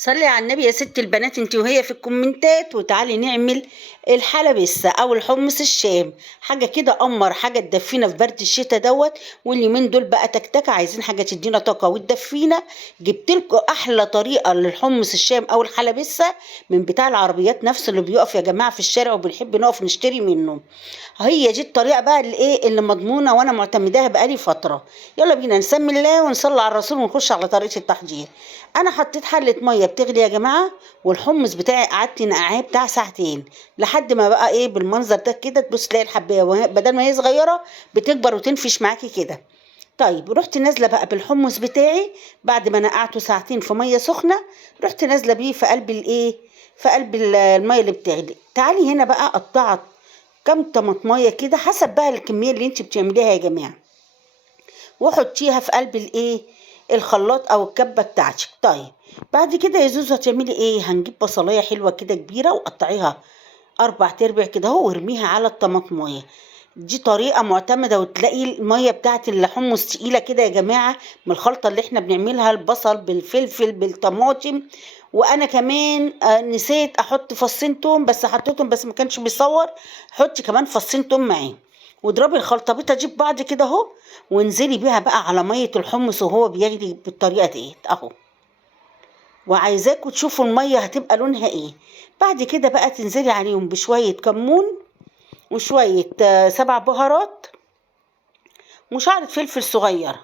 صلي على النبي يا ست البنات انت وهي في الكومنتات، وتعالي نعمل الحلبسة او الحمص الشام. حاجة كده قمر، حاجة تدفينا في برد الشتاء دوت. واليومين دول بقى تكتكة، عايزين حاجة تدينا طاقة وتدفينا. جبتلكوا احلى طريقة للحمص الشام او الحلبسة من بتاع العربيات نفسه اللي بيقف يا جماعة في الشارع وبنحب نقف نشتري منه. هي دي الطريقة بقى اللي مضمونة وانا معتمداها بقالي فترة. يلا بينا نسمي الله ونصلي على الرسول ونخش على طريقة التحضير. انا حطيت حله ميه بتغلي يا جماعه، والحمص بتاعي قعدت نقعاه بتاع ساعتين لحد ما بقى ايه بالمنظر ده كده. تبص تلاقي الحبايه بدل ما هي صغيره بتكبر وتنفش معاكي كده. طيب رحت نازله بقى بالحمص بتاعي بعد ما نقعته ساعتين في ميه سخنه. رحت نازله بيه في قلب في قلب الميه اللي بتغلي. تعالي هنا بقى قطعت كام طماطميه كده حسب بقى الكميه اللي انت بتعمليها يا جماعه، وحطيها في قلب الخلاط او الكبه بتاعتك. طيب بعد كده يا زوزو هتعملي ايه؟ هنجيب بصلايه حلوه كده كبيره وقطعيها 4 تربع كده اهو، وارميها على الطماطمايه. دي طريقه معتمده، وتلاقي الميه بتاعت الحمص تقيله كده يا جماعه من الخلطه اللي احنا بنعملها، البصل بالفلفل بالطماطم. وانا كمان نسيت احط فصين توم، بس حطيتهم بس ما كانش بيصور. حطي كمان فصين توم معاه، واضربي الخلطبيطه دي ببعض كده اهو، وانزلي بيها بقى على ميه الحمص وهو بيغلي بالطريقه ديت اهو. وعايزاكوا تشوفوا الميه هتبقى لونها ايه. بعد كده بقى تنزلي عليهم بشويه كمون، وشويه 7 بهارات، وشعرة فلفل صغير،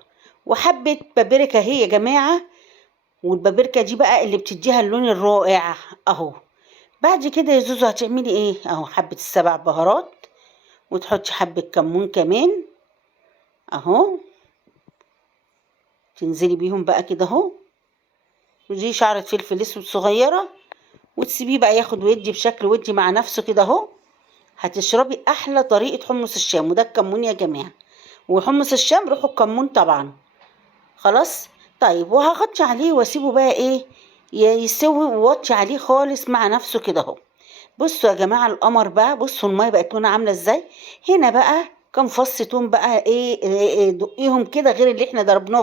وحبه بابريكا هي يا جماعه. والبابريكا دي بقى اللي بتديها اللون الرائع اهو. بعد كده يا زوزو هتعملي ايه اهو؟ حبه ال7 بهارات، وتحطي حبه كمون كمان اهو، تنزلي بيهم بقى كده اهو. ودي شعرة فلفل اسود صغيرة، وتسيبيه بقى ياخد ويدي بشكل ودي مع نفسه كده اهو. هتشربي احلى طريقة حمص الشام، وده الكمون يا جماعة. وحمص الشام روحوا الكمون طبعا. خلاص. طيب وهغطي عليه واسيبه بقى ايه يستوي، ووطي عليه خالص مع نفسه كده اهو. بصوا يا جماعة القمر بقى، بصوا المية بقت لونها عاملة ازاي. هنا بقى كام فص توم بقى دقيهم كده غير اللي احنا ضربناه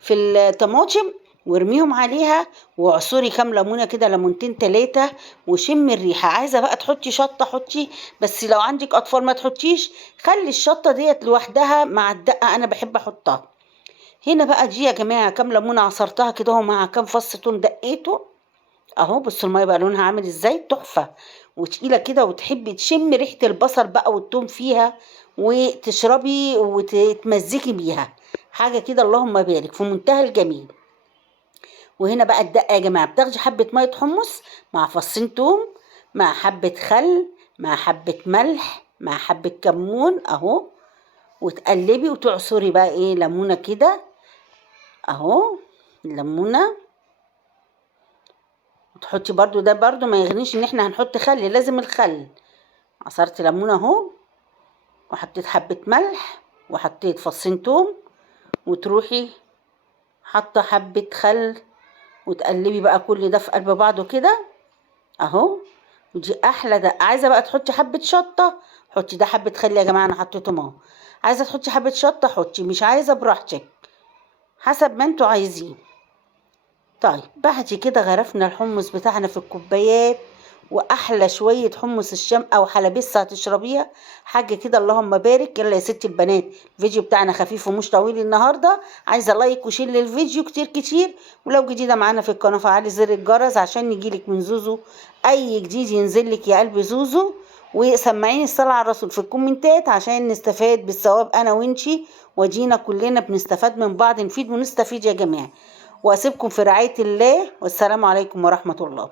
في الطماطم، وارميهم عليها. واعصري كام ليمونه كده، ليمونتين 3، وشمي الريحه. عايزه بقى تحطي شطه حطي، بس لو عندك اطفال ما تحطيش. خلي الشطه ديت لوحدها مع الدقه، انا بحب احطها. هنا بقى دي يا جماعه كام ليمونه عصرتها كده اهو مع كام فص توم دقيته اهو. بصوا الميه بقى لونها عامل ازاي، تحفه وتقيله كده، وتحبي تشمي ريحه البصل بقى والثوم فيها، وتشربي وتتمزجي بيها. حاجه كده اللهم بارك في منتهى الجميل. وهنا بقى الدقه يا جماعه، بتاخدي حبه ميه حمص مع فصين توم مع حبه خل مع حبه ملح مع حبه كمون اهو، وتقلبي وتعصري بقى ليمونه كده اهو. الليمونه وتحطي برضو، ده برضو ما يغنيش ان احنا هنحط خل، لازم الخل. عصرت ليمونه اهو، وحطيت حبه ملح، وحطيت فصين توم، وتروحي حاطه حبه خل، وتقلبي بقى كل ده في قلب بعضه كده اهو. ودي احلى دقه. عايزه بقى تحطي حبه شطه حطي، ده حبه خل يا جماعه انا حطيتهم اهو. عايزه تحطي حبه شطه حطي، مش عايزه براحتك حسب ما انتوا عايزين. طيب بعد كده غرفنا الحمص بتاعنا في الكوبايات، واحلى شويه حمص الشام او حلبسه هتشربيها. حاجه كده اللهم بارك. يلا يا ستي البنات، الفيديو بتاعنا خفيف ومش طويل النهارده. عايزه لايك وشير للفيديو كتير كتير. ولو جديده معانا في القناه فعلي زر الجرس عشان يجيلك من زوزو اي جديد ينزلك يا قلب زوزو. وسمعيني الصلاة على الرسول في الكومنتات عشان نستفاد بالثواب انا وانتي، ودينا كلنا بنستفاد من بعض، نفيد ونستفيد يا جماعه. واسيبكم في رعاية الله، والسلام عليكم ورحمة الله.